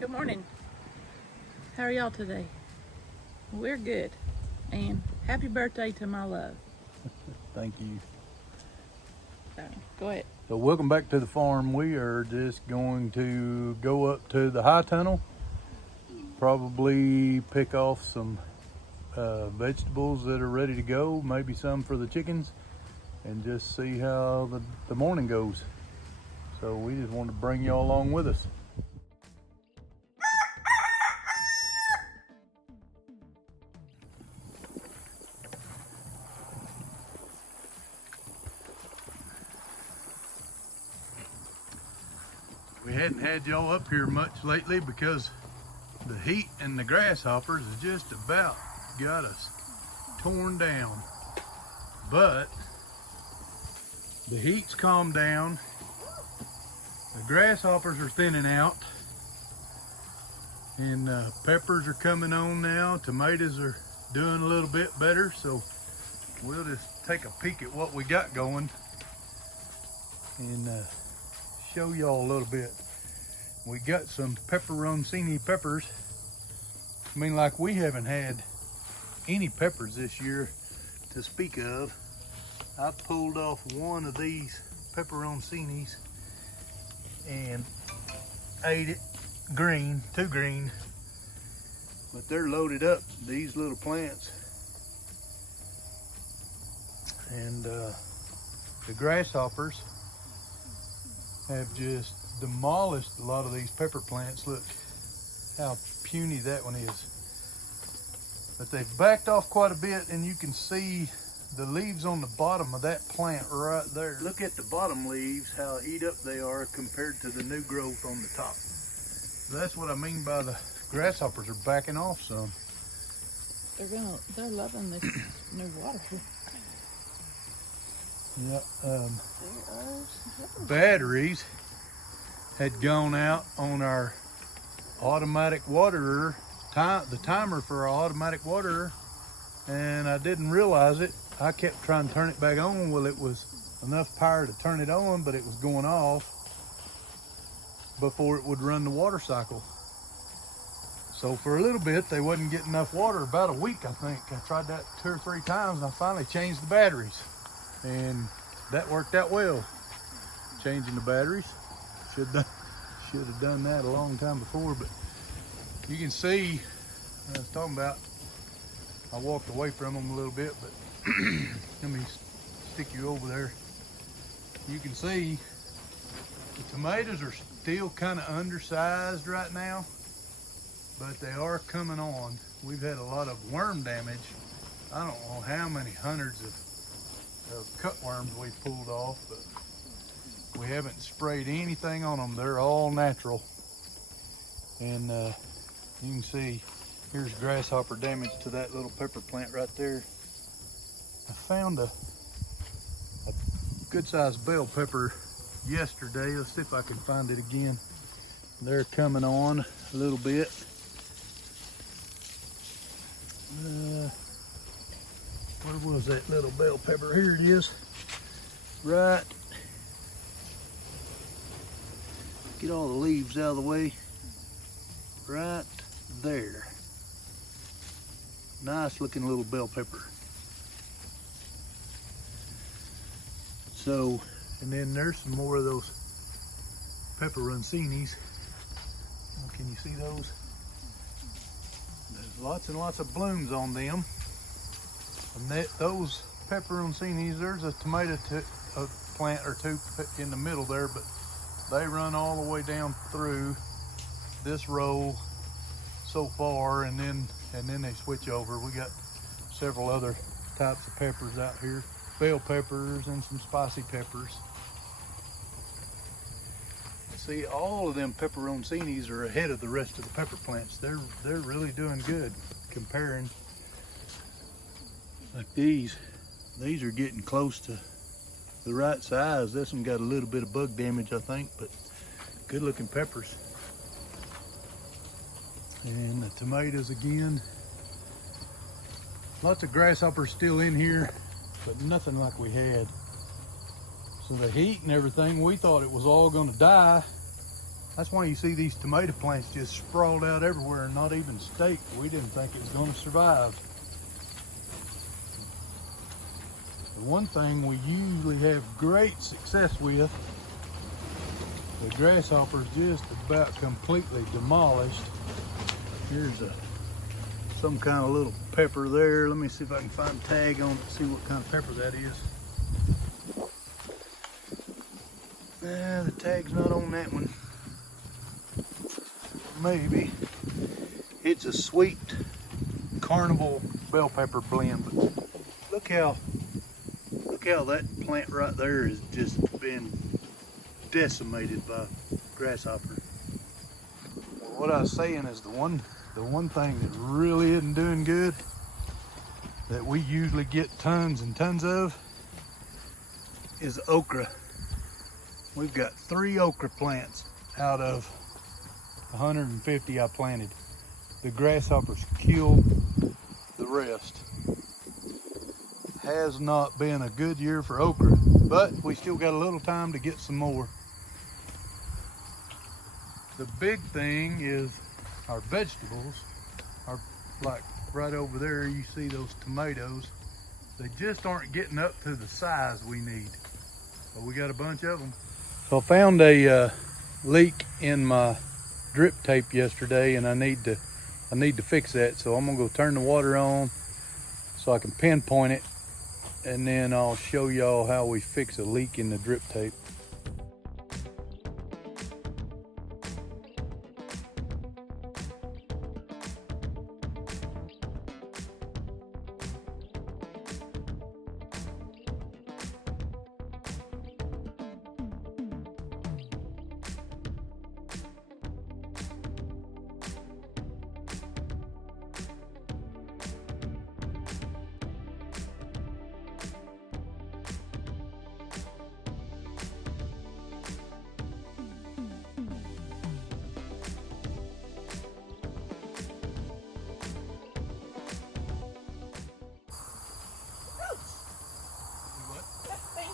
Good morning. How are y'all today? We're good. And happy birthday to my love. Thank you. Go ahead. So welcome back to the farm. We are just going to go up to the high tunnel, probably pick off some vegetables that are ready to go, maybe some for the chickens, and just see how the morning goes. So we just wanted to bring y'all along with us. We hadn't had y'all up here much lately because the heat and the grasshoppers has just about got us torn down. But the heat's calmed down, the grasshoppers are thinning out, and peppers are coming on now. Tomatoes are doing a little bit better, so we'll just take a peek at what we got going and show y'all a little bit. We got some pepperoncini peppers. I mean, like, we haven't had any peppers this year to speak of. I pulled off one of these pepperoncinis and ate it green, too green, but they're loaded up, these little plants. And the grasshoppers have just demolished a lot of these pepper plants. Look how puny that one is. But they've backed off quite a bit, and you can see the leaves on the bottom of that plant right there. Look at the bottom leaves, how eat up they are compared to the new growth on the top. So that's what I mean by the grasshoppers are backing off some. They're loving this new water. Yeah, batteries had gone out on our automatic waterer, the timer for our automatic waterer, and I didn't realize it. I kept trying to turn it back on. Well, it was enough power to turn it on, but it was going off before it would run the water cycle. So for a little bit, they wasn't getting enough water. About a week, I think. I tried that 2 or 3 times, and I finally changed the batteries. And that worked out well. Changing the batteries. Should have done that a long time before, but you can see, I was talking about, I walked away from them a little bit, but let me stick you over there. You can see the tomatoes are still kind of undersized right now, but they are coming on. We've had a lot of worm damage. I don't know how many hundreds of cutworms we've pulled off, but we haven't sprayed anything on them. They're all natural. And you can see here's grasshopper damage to that little pepper plant right there. I found a good sized bell pepper yesterday. Let's see if I can find it again. They're coming on a little bit. Where was that little bell pepper? Here it is. Right. Get all the leaves out of the way. Right there. Nice looking little bell pepper. So, and then there's some more of those pepperoncinis. Oh, can you see those? There's lots and lots of blooms on them. And those pepperoncinis, there's a tomato plant or two in the middle there, but they run all the way down through this row so far, and then they switch over. We got several other types of peppers out here, bell peppers and some spicy peppers. See, all of them pepperoncinis are ahead of the rest of the pepper plants. They're really doing good comparing. Like these are getting close to the right size. This one got a little bit of bug damage, I think, but good looking peppers. And the tomatoes again. Lots of grasshoppers still in here, but nothing like we had. So the heat and everything, we thought it was all gonna die, That's why you see these tomato plants just sprawled out everywhere and not even staked. We didn't think it was going to survive. The one thing we usually have great success with, the grasshoppers just about completely demolished. Here's some kind of little pepper there. Let me see if I can find a tag on it, see what kind of pepper that is. The tag's not on that one. Maybe. It's a sweet carnival bell pepper blend, but look how that plant right there has just been decimated by grasshoppers. Well, what I was saying is the one thing that really isn't doing good, that we usually get tons and tons of, is okra. We've got 3 okra plants out of 150 I planted. The grasshoppers killed the rest. Has not been a good year for okra, but we still got a little time to get some more. The big thing is our vegetables are like right over there. You see those tomatoes. They just aren't getting up to the size we need, but we got a bunch of them. So I found a leak in my drip tape yesterday, and I need to fix that. So I'm gonna go turn the water on so I can pinpoint it, and then I'll show y'all how we fix a leak in the drip tape.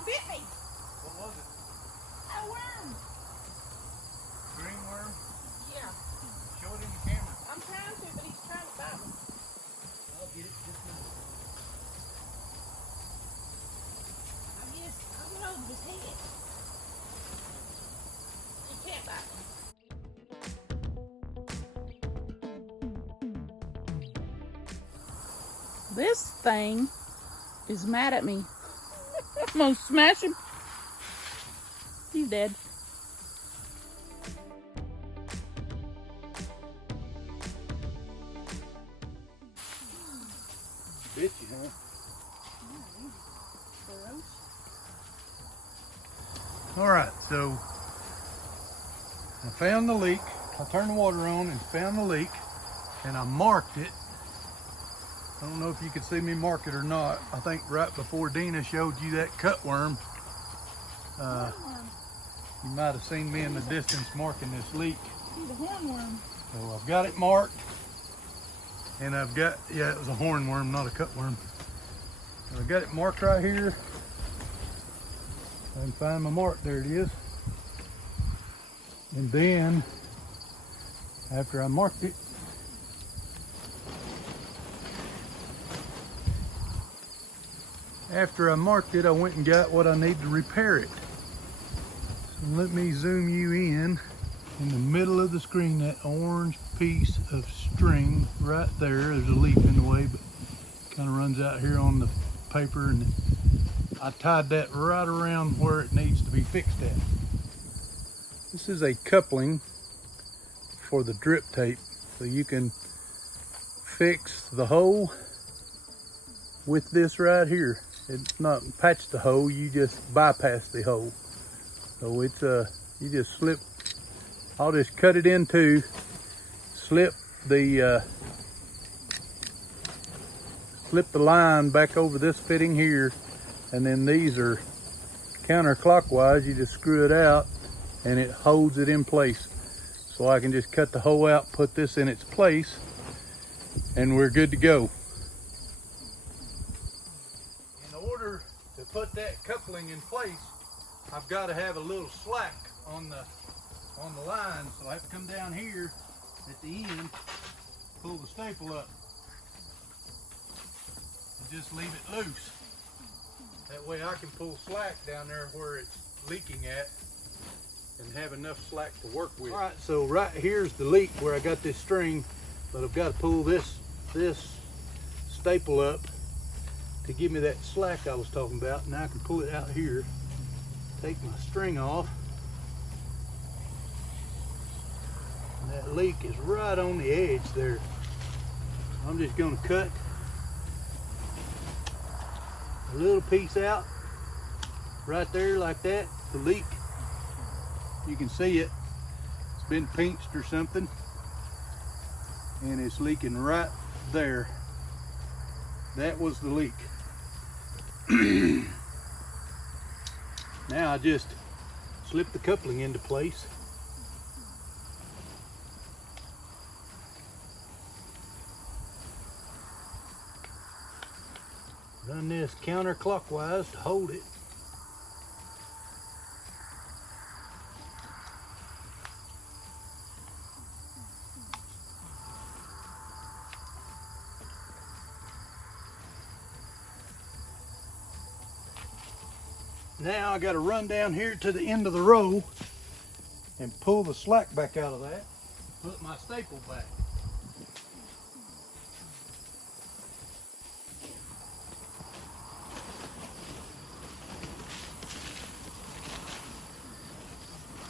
Bit me. What was it? A worm. Green worm? Yeah. Show it in the camera. I'm trying to, but he's trying to bite me. I'll get it just a minute. I guess I'll get over his head. He can't bite me. This thing is mad at me. I'm gonna smash him. He's dead. Bit you, huh? All right, so I found the leak. I turned the water on and found the leak, and I marked it. I don't know if you could see me mark it or not. I think right before Dina showed you that cutworm, you might have seen me in the distance marking this leak. He's a hornworm. So I've got it marked, and I've got, yeah, it was a hornworm, not a cutworm. I've got it marked right here. I can find my mark, there it is. And then, after I marked it, I went and got what I need to repair it. So let me zoom you in the middle of the screen, that orange piece of string right there. There's a leaf in the way, but it kind of runs out here on the paper, and I tied that right around where it needs to be fixed at. This is a coupling for the drip tape, so you can fix the hole with this right here. It's not patch the hole, you just bypass the hole. So it's you just slip, I'll just cut it in two, slip the line back over this fitting here, and then these are counterclockwise. You just screw it out and it holds it in place. So I can just cut the hole out, put this in its place, and we're good to go. Put that coupling in place, I've got to have a little slack on on the line, so I have to come down here at the end, pull the staple up, and just leave it loose. That way I can pull slack down there where it's leaking at and have enough slack to work with. All right, so right here's the leak where I got this string, but I've got to pull this staple up to give me that slack I was talking about. Now I can pull it out here, take my string off. And that leak is right on the edge there. I'm just going to cut a little piece out right there like that. The leak, you can see it. It's been pinched or something, and it's leaking right there. That was the leak. Now I just slip the coupling into place. Run this counterclockwise to hold it. Now I got to run down here to the end of the row and pull the slack back out of that. Put my staple back.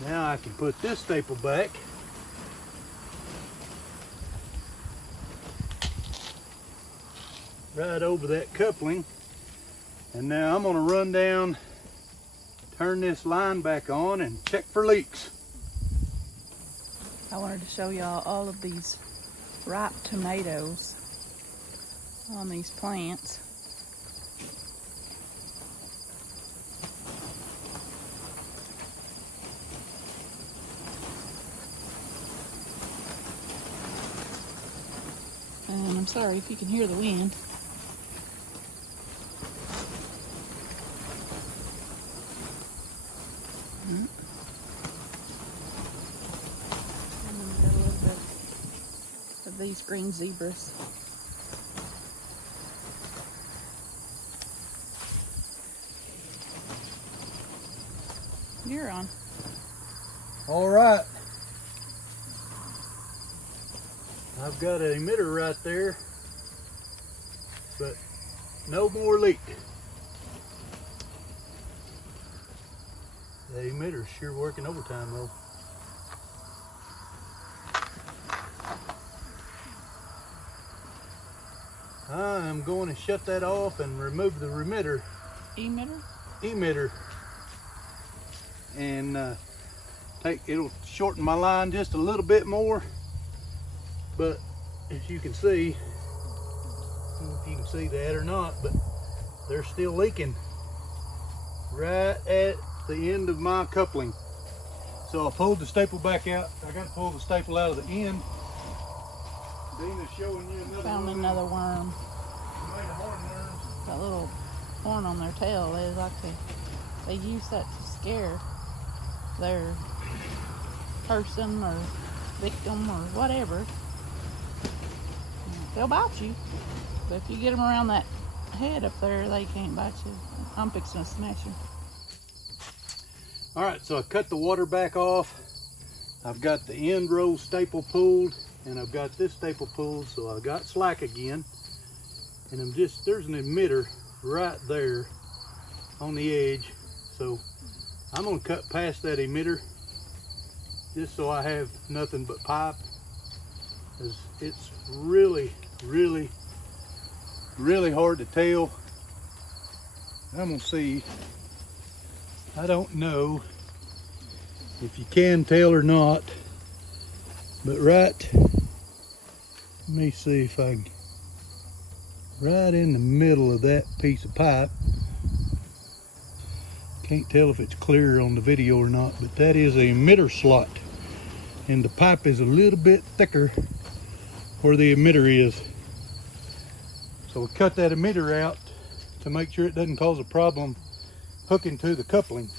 Now I can put this staple back. Right over that coupling. And now I'm going to run down, turn this line back on, and check for leaks. I wanted to show y'all all of these ripe tomatoes on these plants. And I'm sorry if you can hear the wind. And we've got a little bit of these green zebras. You're on. All right. I've got an emitter right there, but no more leak. The emitter's sure working overtime though. I'm going to shut that off and remove the emitter. Emitter. And it'll shorten my line just a little bit more. But as you can see, I don't know if you can see that or not, but they're still leaking right at the end of my coupling. So I pulled the staple back out. I got to pull the staple out of the end. Deanna's showing you another Found another worm. Made a hornworm. That little horn on their tail. They use that to scare their person or victim or whatever. They'll bite you, but if you get them around that head up there, they can't bite you. I'm fixing to smash you. All right, so I cut the water back off. I've got the end row staple pulled, and I've got this staple pulled, so I got slack again. And there's an emitter right there on the edge. So I'm gonna cut past that emitter just so I have nothing but pipe. Because it's really, really, really hard to tell. I'm gonna see. I don't know if you can tell or not, but let me see if I can, right in the middle of that piece of pipe, can't tell if it's clear on the video or not, but that is a emitter slot, and the pipe is a little bit thicker where the emitter is. So we cut that emitter out to make sure it doesn't cause a problem hooking to the coupling.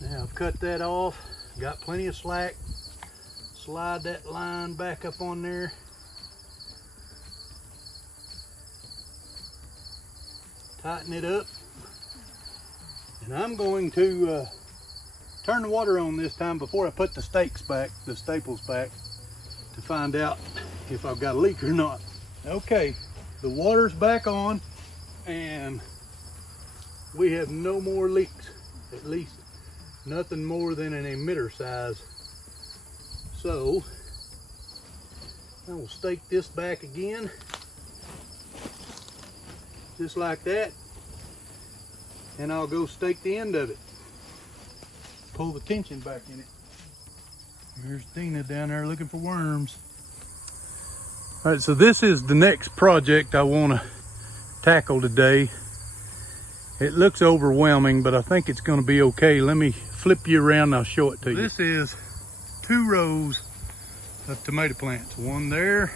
Now I've cut that off, got plenty of slack. Slide that line back up on there. Tighten it up. And I'm going to turn the water on this time before I put the staples back, to find out if I've got a leak or not. Okay, the water's back on and we have no more leaks, at least nothing more than an emitter size. So I will stake this back again, just like that, and I'll go stake the end of it. Pull the tension back in it. Here's Dina down there looking for worms. All right, so this is the next project I want to tackle today. It looks overwhelming, but I think it's going to be okay. Let me flip you around and I'll show it to you. This is 2 rows of tomato plants. One there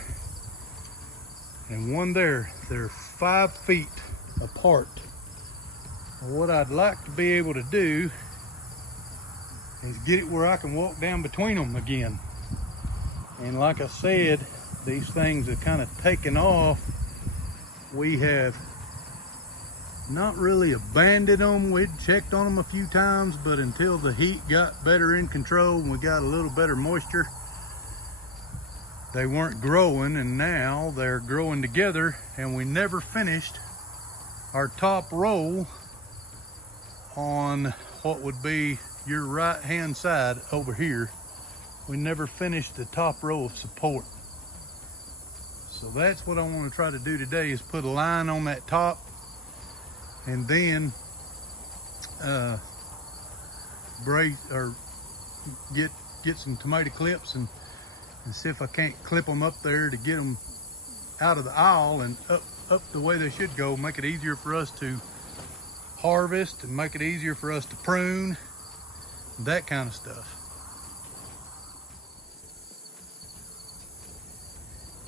and one there. They're 5 feet apart. What I'd like to be able to do is get it where I can walk down between them again. And like I said, these things have kind of taken off. We have not really abandoned them. We'd checked on them a few times, but until the heat got better in control and we got a little better moisture, they weren't growing, and now they're growing together. And we never finished our top row on what would be your right hand side over here. We never finished the top row of support. So that's what I want to try to do today, is put a line on that top, and then brace or get some tomato clips and see if I can't clip them up there to get them out of the aisle and up the way they should go. Make it easier for us to harvest and make it easier for us to prune, that kind of stuff.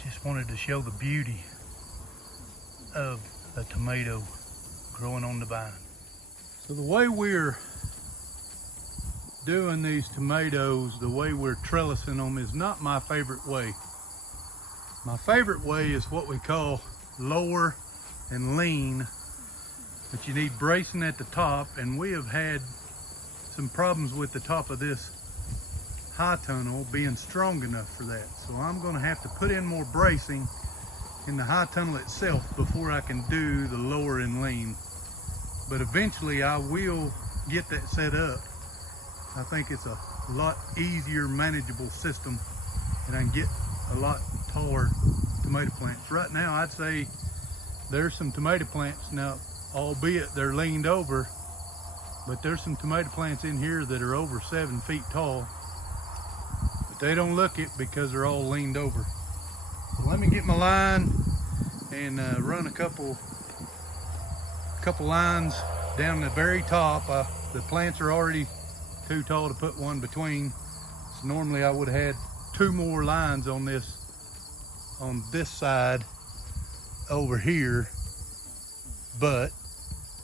Just wanted to show the beauty of a tomato growing on the vine. So the way we're doing these tomatoes, the way we're trellising them, is not my favorite way. My favorite way is what we call lower and lean, but you need bracing at the top, and we have had some problems with the top of this high tunnel being strong enough for that. So I'm going to have to put in more bracing in the high tunnel itself before I can do the lower and lean. But eventually I will get that set up. I think it's a lot easier manageable system, and I can get a lot taller tomato plants. Right now I'd say there's some tomato plants now, albeit they're leaned over, but there's some tomato plants in here that are over 7 feet tall, but they don't look it because they're all leaned over. So let me get my line and run a couple lines down the very top. The plants are already too tall to put one between, so normally I would have had 2 more lines on this side over here, but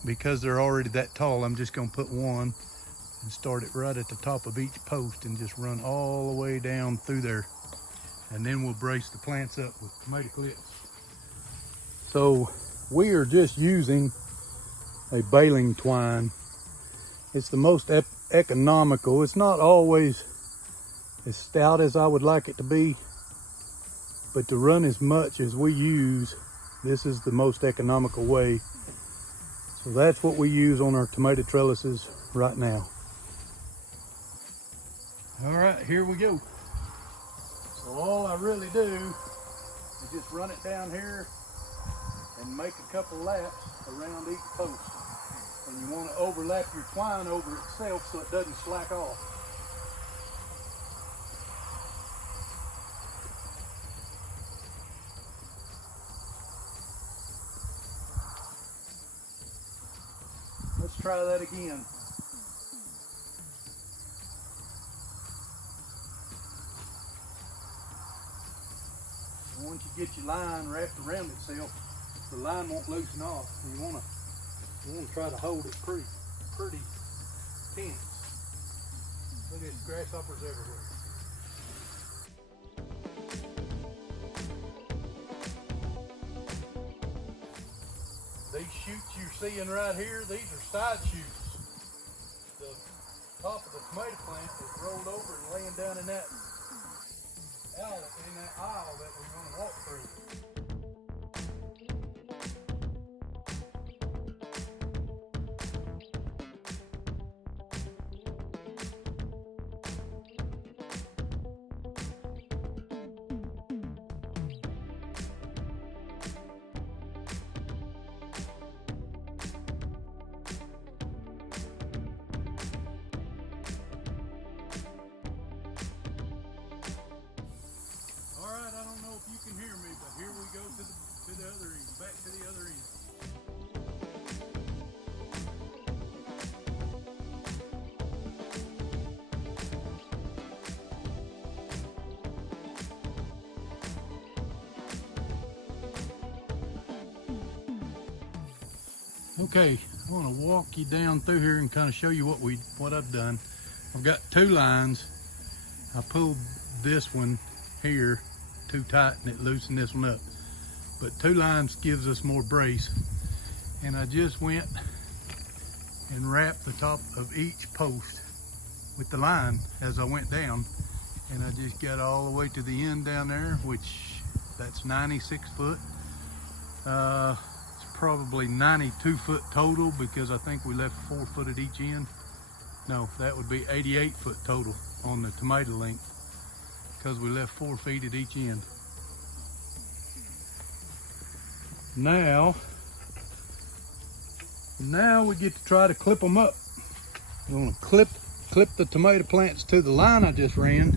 because they're already that tall, I'm just going to put one and start it right at the top of each post and just run all the way down through there, and then we'll brace the plants up with tomato clips. So we are just using a baling twine. It's the most economical. It's not always as stout as I would like it to be, but to run as much as we use, this is the most economical way. So that's what we use on our tomato trellises right now. All right, here we go. So all I really do is just run it down here and make a couple laps around each post. And you want to overlap your twine over itself so it doesn't slack off. Let's try that again. Once you get your line wrapped around itself, the line won't loosen off. You want to try to hold it pretty tense. Look at grasshoppers everywhere. These shoots you're seeing right here, these are side shoots. The top of the tomato plant is rolled over and laying down in that aisle that we're going to walk through. Alright, I don't know if you can hear me, but here we go to the other end, back to the other end. Okay, I want to walk you down through here and kind of show you what I've done. I've got 2 lines. I pulled this one here too tight and it loosened this one up, but 2 lines gives us more brace, and I just went and wrapped the top of each post with the line as I went down, and I just got all the way to the end down there, which that's 96 foot. It's probably 92 foot total because I think we left 4 foot at each end. No, that would be 88 foot total on the tomato length, because we left 4 feet at each end. Now we get to try to clip them up. We're going to clip the tomato plants to the line I just ran,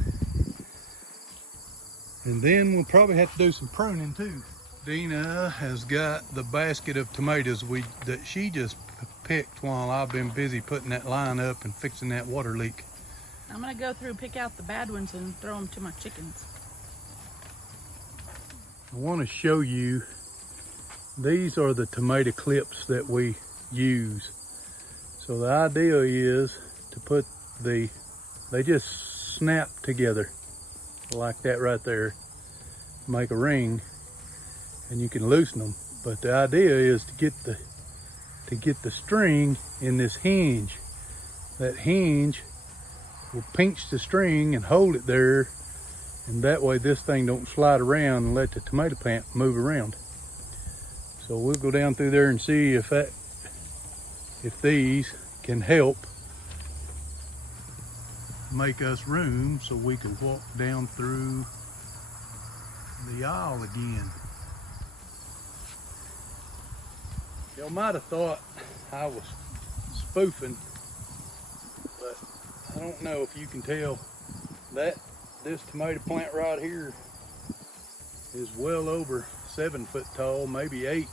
and then we'll probably have to do some pruning too. Deanna has got the basket of tomatoes that she just picked while I've been busy putting that line up and fixing that water leak. I'm gonna go through and pick out the bad ones and throw them to my chickens. I want to show you, these are the tomato clips that we use. So the idea is to put they just snap together like that right there, make a ring, and you can loosen them. But the idea is to get the string in this hinge. That hinge will pinch the string and hold it there, and that way this thing don't slide around and let the tomato plant move around. So we'll go down through there and see if these can help make us room so we can walk down through the aisle again. Y'all might have thought I was spoofing, but I don't know if you can tell that this tomato plant right here is well over 7 foot tall, maybe 8.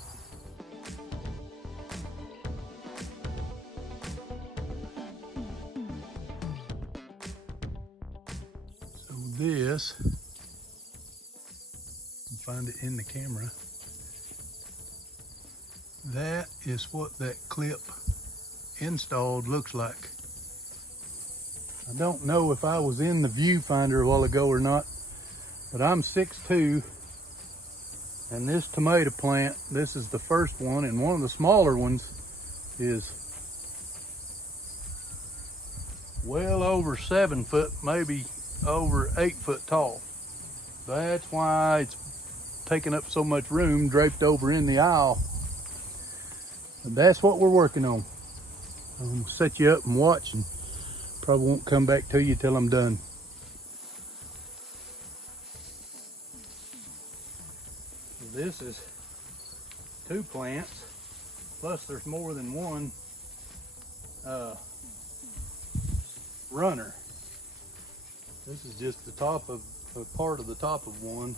So this, you can find it in the camera. That is what that clip installed looks like. I don't know if I was in the viewfinder a while ago or not, but I'm 6'2", and this tomato plant, this is the first one, and one of the smaller ones is well over 7 foot, maybe over 8 foot tall. That's why it's taking up so much room, draped over in the aisle. And that's what we're working on. I'm gonna set you up and watch, and probably won't come back to you till I'm done. This is 2 plants, plus there's more than one runner. This is just the top of a part of the top of one.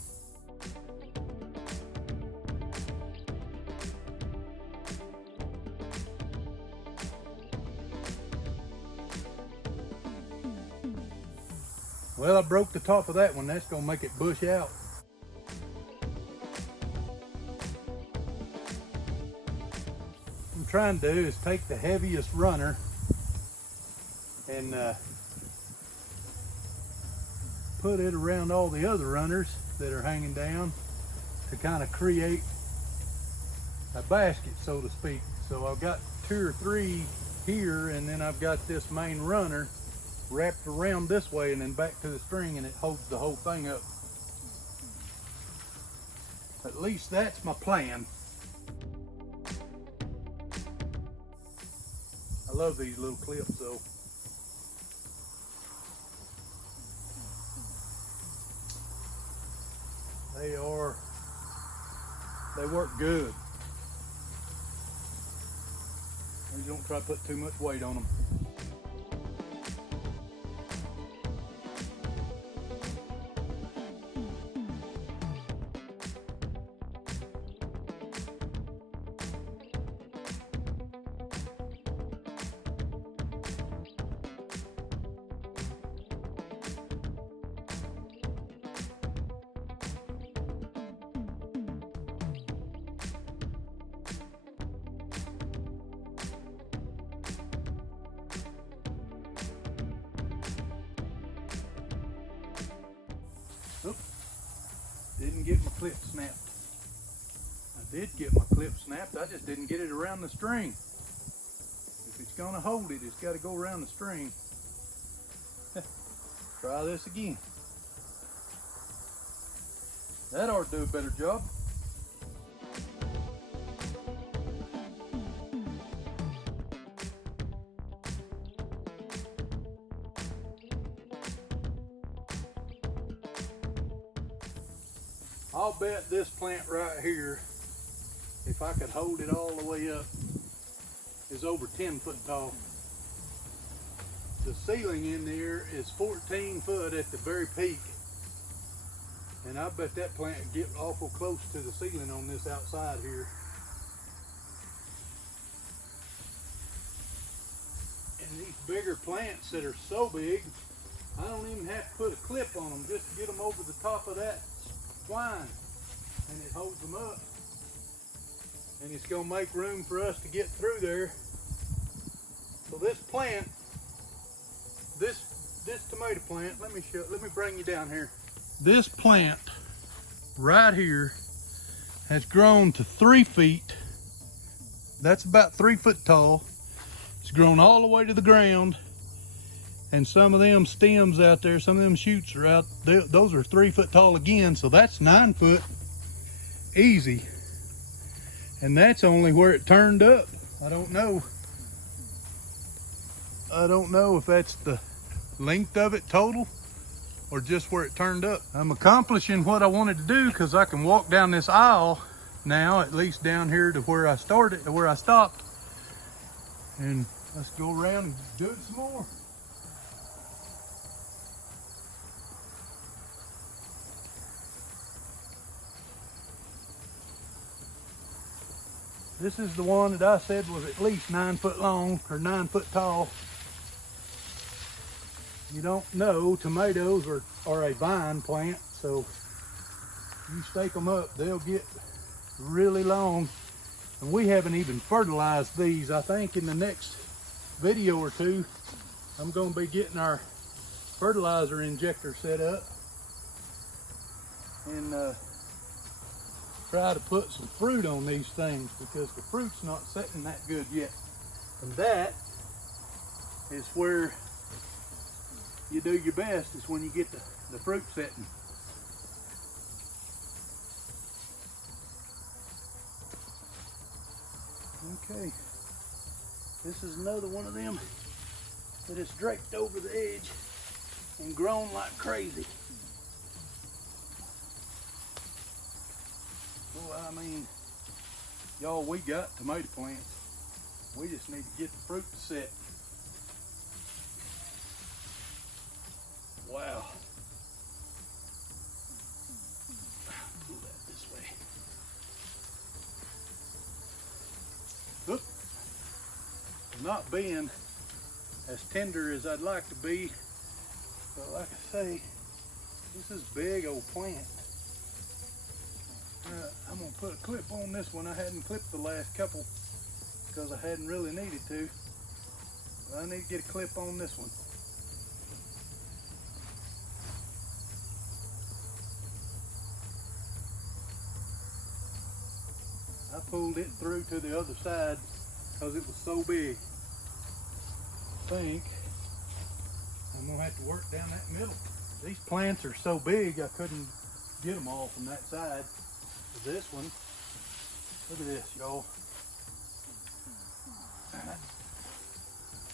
Well, I broke the top of that one. That's gonna make it bush out. What I'm trying to do is take the heaviest runner and put it around all the other runners that are hanging down to kind of create a basket, so to speak. So I've got 2 or 3 here, and then I've got this main runner wrapped around this way and then back to the string, and it holds the whole thing up. At least that's my plan. I love these little clips though. They work good. You don't try to put too much weight on them. Oops, didn't get my clip snapped. I did get my clip snapped, I just didn't get it around the string. If it's gonna hold it, it's gotta go around the string. Try this again. That ought to do a better job. I'll bet this plant right here, if I could hold it all the way up, is over 10 foot tall. The ceiling in there is 14 foot at the very peak. And I bet that plant would get awful close to the ceiling on this outside here. And these bigger plants that are so big, I don't even have to put a clip on them just to get them over the top of that twine, and it holds them up, and it's going to make room for us to get through there. So this plant, this tomato plant, let me bring you down here. This plant right here has grown to 3 feet. That's about 3 foot tall. It's grown all the way to the ground. And some of them stems out there, some of them shoots are out, those are 3 foot tall again, so that's 9 foot easy. And that's only where it turned up. I don't know if that's the length of it total or just where it turned up. I'm accomplishing what I wanted to do because I can walk down this aisle now, at least down here to where I started, to where I stopped. And let's go around and do it some more. This is the one that I said was at least 9 foot long or 9 foot tall. You don't know, tomatoes are a vine plant, so you stake them up, they'll get really long. And we haven't even fertilized these. I think in the next video or two, I'm going to be getting our fertilizer injector set up and try to put some fruit on these things because the fruit's not setting that good yet. And that is where you do your best, is when you get the fruit setting. Okay, this is another one of them that is draped over the edge and grown like crazy. Well, I mean, y'all, we got tomato plants. We just need to get the fruit to set. Wow. Pull that this way. Look, not being as tender as I'd like to be, but like I say, this is a big old plant. I'm gonna put a clip on this one. I hadn't clipped the last couple because I hadn't really needed to. But I need to get a clip on this one. pulled it through to the other side because it was so big. I think I'm gonna have to work down that middle. These plants are so big I couldn't get them all from that side. This one, look at this, y'all.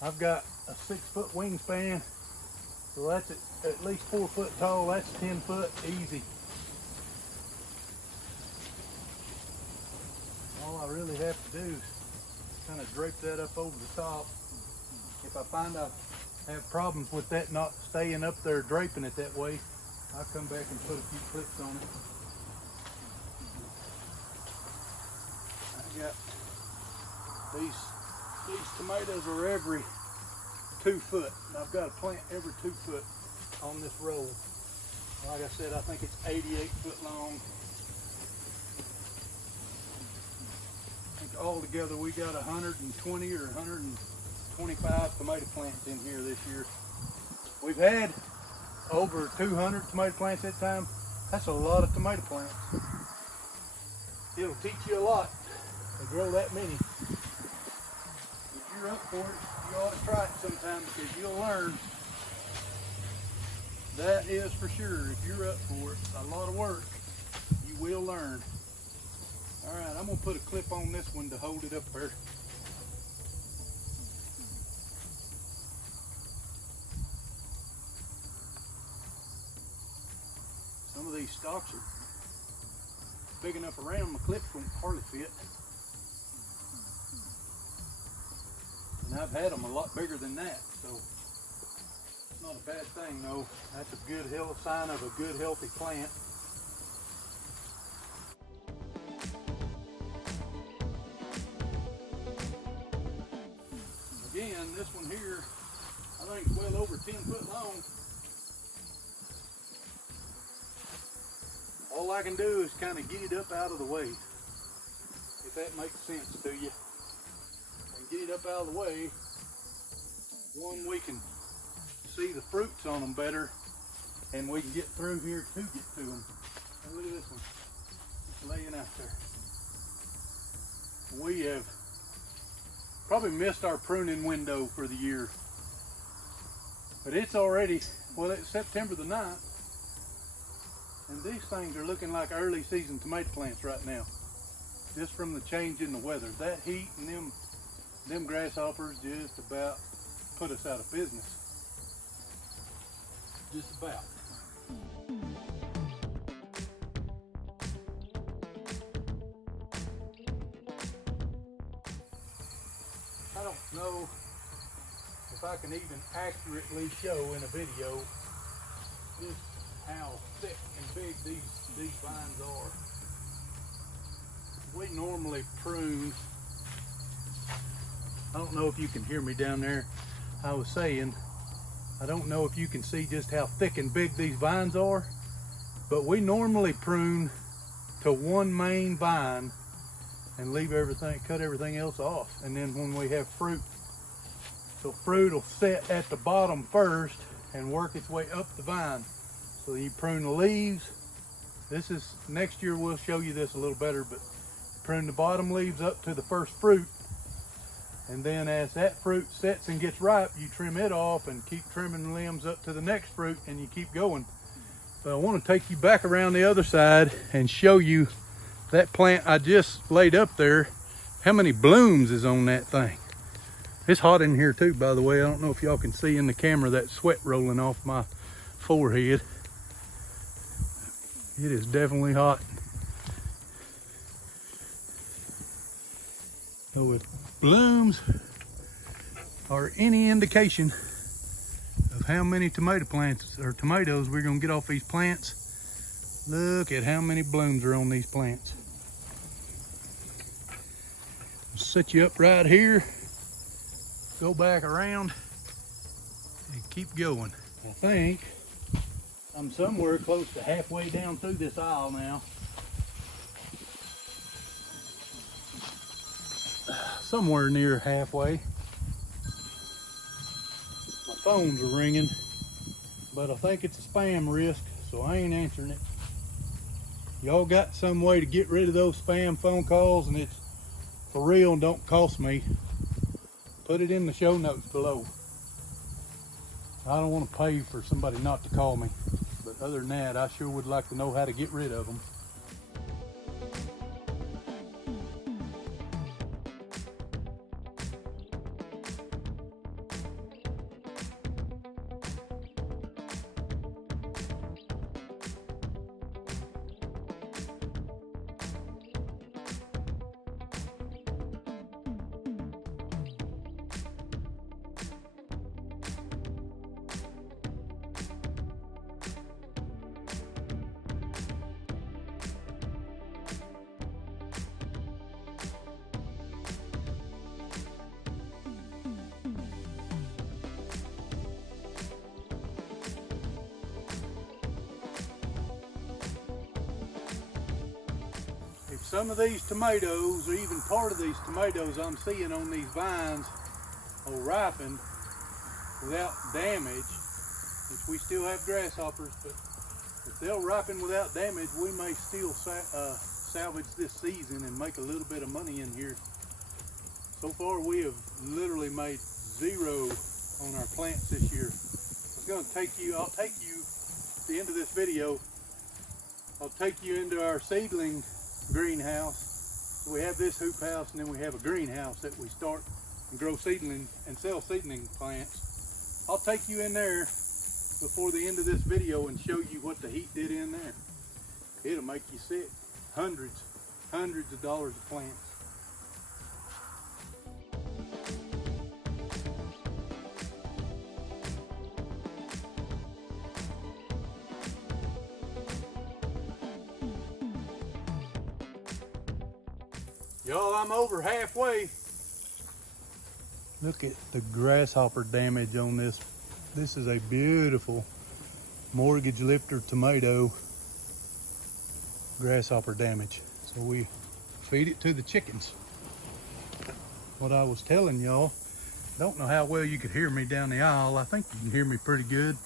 I've got a 6-foot wingspan, so that's at least 4 foot tall. That's 10 foot easy. All I really have to do is kind of drape that up over the top. If I find I have problems with that not staying up there draping it that way, I'll come back and put a few clips on it. I got these tomatoes are every 2 foot. And I've got a plant every 2 foot on this row. Like I said, I think it's 88 foot long. I think altogether we got 120 or 125 tomato plants in here this year. We've had over 200 tomato plants at that time. That's a lot of tomato plants. It'll teach you a lot to grow that many. If you're up for it, you ought to try it sometime because you'll learn. That is for sure. If you're up for it, a lot of work, you will learn. All right, I'm gonna put a clip on this one to hold it up there. Some of these stalks are big enough around, my clips won't hardly fit. And I've had them a lot bigger than that, so it's not a bad thing though. That's a good sign of a good healthy plant. Again, this one here, I think is well over 10 foot long. All I can do is kind of get it up out of the way, if that makes sense to you. And get it up out of the way, one, we can see the fruits on them better, and we can get through here to get to them. And look at this one, it's laying out there. We have probably missed our pruning window for the year, but it's already, well, it's September the 9th, and these things are looking like early season tomato plants right now, just from the change in the weather. That heat and them grasshoppers just about put us out of business. Just about. I don't know if I can even accurately show in a video just how thick and big these vines are. We normally prune, I don't know if you can hear me down there. I was saying, I don't know if you can see just how thick and big these vines are, but we normally prune to one main vine and leave everything, cut everything else off. And then when we have fruit, so fruit will set at the bottom first and work its way up the vine. So you prune the leaves. This is, next year we'll show you this a little better, but prune the bottom leaves up to the first fruit. And then as that fruit sets and gets ripe, you trim it off and keep trimming the limbs up to the next fruit, and you keep going. But I want to take you back around the other side and show you that plant I just laid up there, how many blooms is on that thing. It's hot in here too, by the way. I don't know if y'all can see in the camera that sweat rolling off my forehead. It is definitely hot. So if blooms are any indication of how many tomato plants or tomatoes we're gonna get off these plants, look at how many blooms are on these plants. I'll set you up right here, go back around and keep going. I think I'm somewhere close to halfway down through this aisle now. Somewhere near halfway. My phones are ringing, but I think it's a spam risk, so I ain't answering it. Y'all got some way to get rid of those spam phone calls, and it's for real and don't cost me, put it in the show notes below. I don't want to pay for somebody not to call me, but other than that, I sure would like to know how to get rid of them. If some of these tomatoes, or even part of these tomatoes I'm seeing on these vines, will ripen without damage, which we still have grasshoppers, but if they'll ripen without damage, we may still salvage this season and make a little bit of money in here. So far we have literally made zero on our plants this year. I'll take you at the end of this video, I'll take you into our seedling greenhouse. So we have this hoop house, and then we have a greenhouse that we start and grow seedling and sell seedling plants. I'll take you in there before the end of this video and show you what the heat did in there. It'll make you sick. Hundreds of dollars of plants. Y'all, I'm over halfway. Look at the grasshopper damage on this. This is a beautiful mortgage lifter tomato. Grasshopper damage. So we feed it to the chickens. What I was telling y'all, don't know how well you could hear me down the aisle. I think you can hear me pretty good.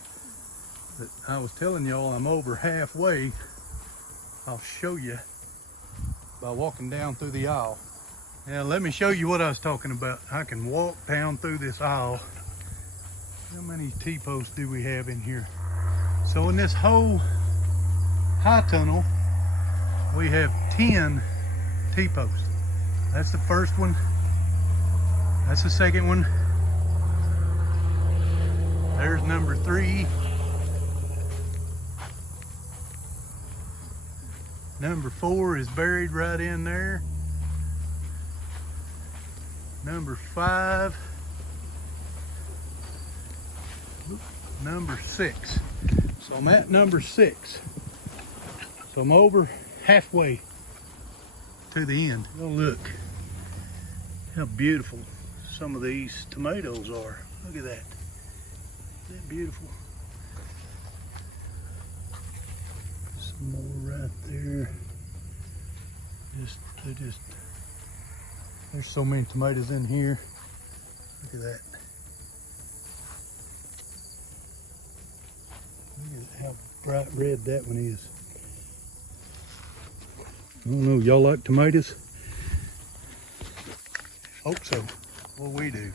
But I was telling y'all I'm over halfway. I'll show you by walking down through the aisle. Now let me show you what I was talking about. I can walk down through this aisle. How many T-posts do we have in here? So in this whole high tunnel, we have 10 T-posts. That's the first one. That's the second one. There's number 3. Number 4 is buried right in there. Number 5. Number 6. So I'm at number 6. So I'm over halfway to the end. Oh, look how beautiful some of these tomatoes are. Look at that. Isn't that beautiful? Some more right there. There's so many tomatoes in here. Look at that. Look at how bright red that one is. I don't know, y'all like tomatoes? Hope so. Well, we do.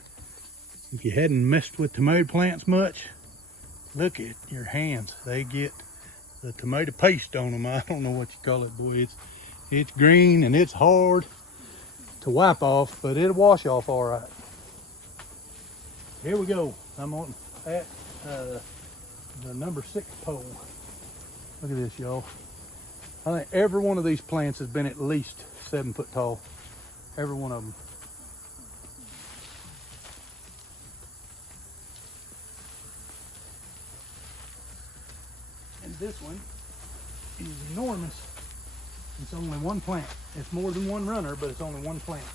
If you hadn't messed with tomato plants much, look at your hands. They get the tomato paste on them. I don't know what you call it, boy. It's green and it's hard to wipe off, but it'll wash off all right. Here we go. I'm at the number 6 pole. Look at this, y'all. I think every one of these plants has been at least 7 foot tall. Every one of them. And this one is enormous. It's only one plant. It's more than one runner, but it's only one plant.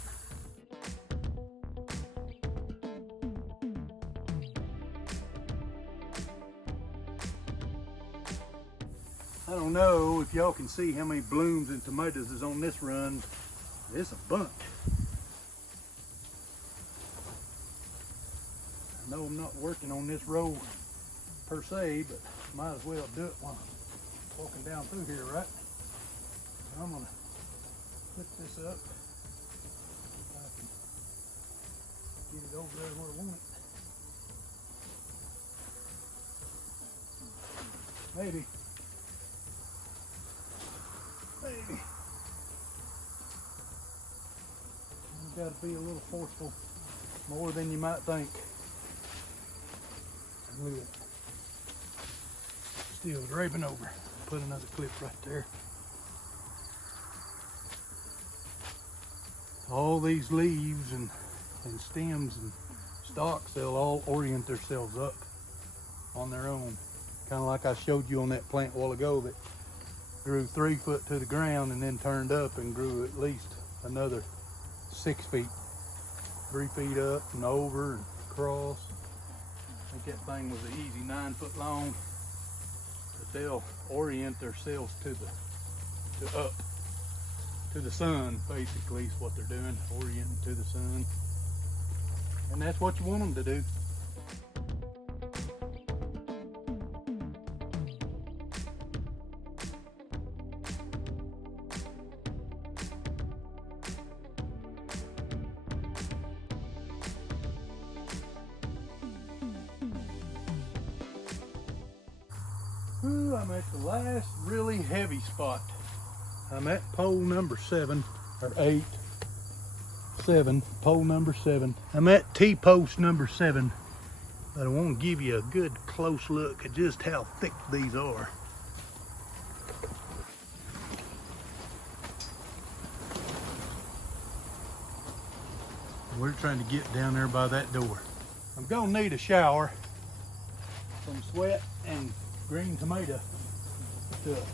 I don't know if y'all can see how many blooms and tomatoes is on this run. It's a bunch. I know I'm not working on this row per se, but might as well do it while I'm walking down through here, right? I'm gonna put this up. Get it over there where I want it. Maybe. Maybe. You've got to be a little forceful, more than you might think. Look at it. Still draping over. Put another clip right there. All these leaves and stems and stalks, they'll all orient themselves up on their own. Kind of like I showed you on that plant a while ago that grew 3 foot to the ground and then turned up and grew at least another 6 feet. 3 feet up and over and across. I think that thing was an easy 9 foot long. But they'll orient themselves to the sun, basically is what they're doing, orienting to the sun. And that's what you want them to do. Ooh, I'm at the last really heavy spot. I'm at pole number 7, or 8, 7, pole number 7. I'm at T-post number 7, but I want to give you a good close look at just how thick these are. We're trying to get down there by that door. I'm gonna need a shower from sweat and green tomato stuff.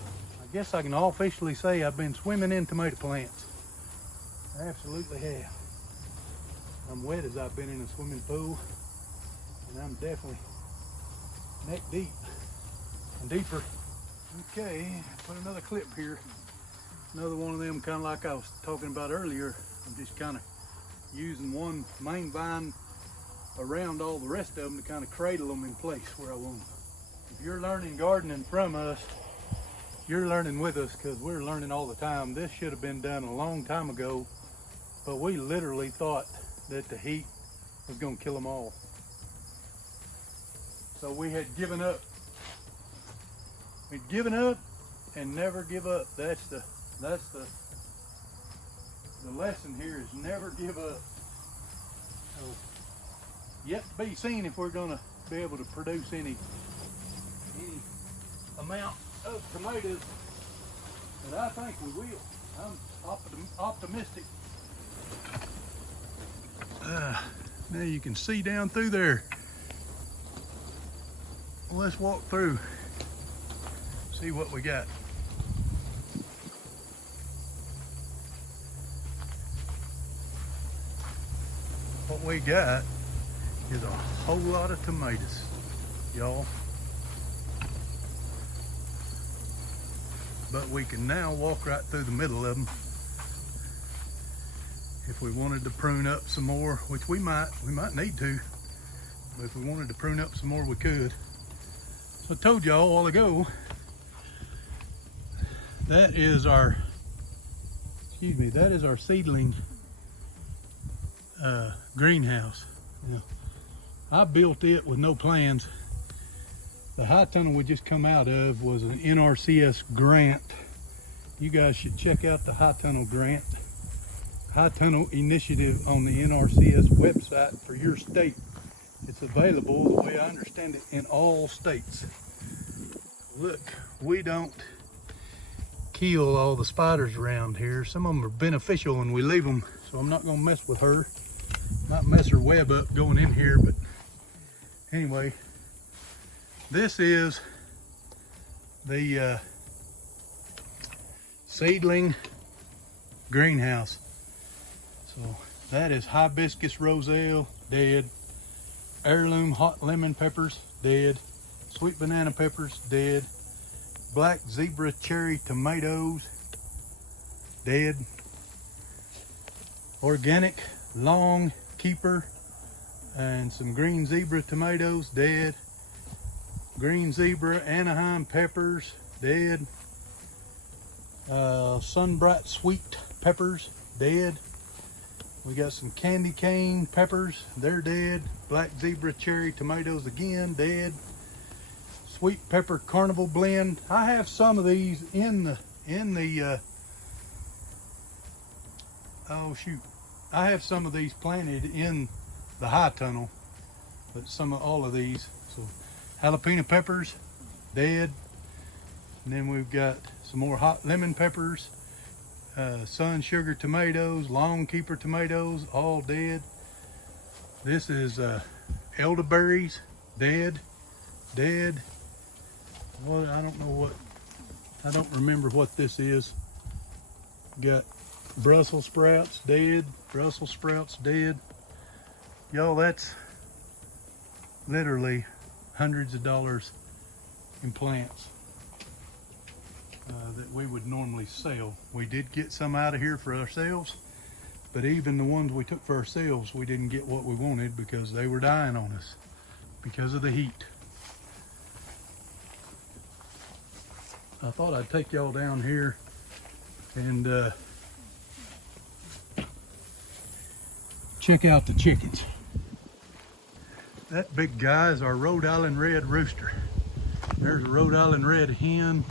I guess I can officially say I've been swimming in tomato plants. I absolutely have. I'm wet as I've been in a swimming pool, and I'm definitely neck deep and deeper. Okay, put another clip here. Another one of them, kind of like I was talking about earlier. I'm just kind of using one main vine around all the rest of them to kind of cradle them in place where I want them. If you're learning gardening from us, you're learning with us, because we're learning all the time. This should have been done a long time ago, but we literally thought that the heat was going to kill them all. So we had given up. We'd given up and never give up. That's the lesson here, is never give up. So, yet to be seen if we're going to be able to produce any amount of tomatoes, but I think we will. I'm optimistic. Now you can see down through there. Well, let's walk through, see what we got. What we got is a whole lot of tomatoes, y'all. But we can now walk right through the middle of them. If we wanted to prune up some more, which we might need to, but if we wanted to prune up some more, we could. So I told y'all a while ago, that is our seedling greenhouse. Now, I built it with no plans. The high tunnel we just come out of was an NRCS grant. You guys should check out the high tunnel grant, high tunnel initiative on the NRCS website for your state. It's available, the way I understand it, in all states. Look, we don't kill all the spiders around here. Some of them are beneficial when we leave them, so I'm not gonna mess with her. Might mess her web up going in here, but anyway. This is the Seedling Greenhouse. So that is hibiscus roselle, dead. Heirloom hot lemon peppers, dead. Sweet banana peppers, dead. Black zebra cherry tomatoes, dead. Organic long keeper and some green zebra tomatoes, dead. Green zebra Anaheim peppers, dead. Sun bright sweet peppers, dead. We got some candy cane peppers, they're dead. Black zebra cherry tomatoes again, dead. Sweet pepper carnival blend. I have some of these in the oh shoot. I have some of these planted in the high tunnel, but all of these. So jalapeno peppers, dead. And then we've got some more hot lemon peppers, sun sugar tomatoes, long keeper tomatoes, all dead. This is elderberries, dead. Well, I don't remember what this is. Got Brussels sprouts, dead. Brussels sprouts, dead. Y'all, that's literally hundreds of dollars in plants that we would normally sell. We did get some out of here for ourselves, but even the ones we took for ourselves, we didn't get what we wanted because they were dying on us because of the heat. I thought I'd take y'all down here and check out the chickens. That big guy is our Rhode Island Red rooster. There's a Rhode Island Red hen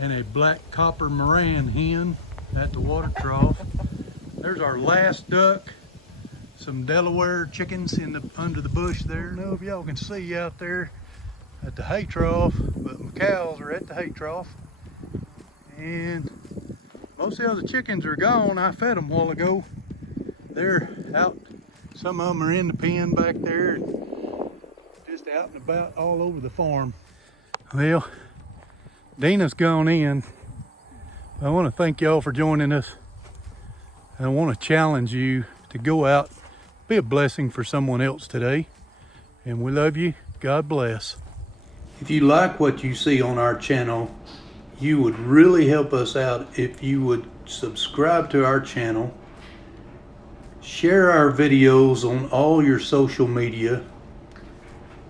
and a black copper Moran hen at the water trough. There's our last duck, some Delaware chickens under the bush there. I don't know if y'all can see out there at the hay trough, but my cows are at the hay trough. And most of the other chickens are gone. I fed them a while ago. They're out. Some of them are in the pen back there, and just out and about all over the farm. Well, Dina's gone in. I want to thank y'all for joining us. I want to challenge you to go out, be a blessing for someone else today. And we love you. God bless. If you like what you see on our channel, you would really help us out if you would subscribe to our channel, share our videos on all your social media.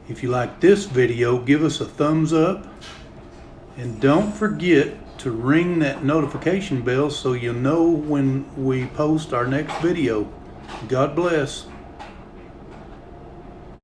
If you like this video, give us a thumbs up, and don't forget to ring that notification bell so you'll know when we post our next video. God bless.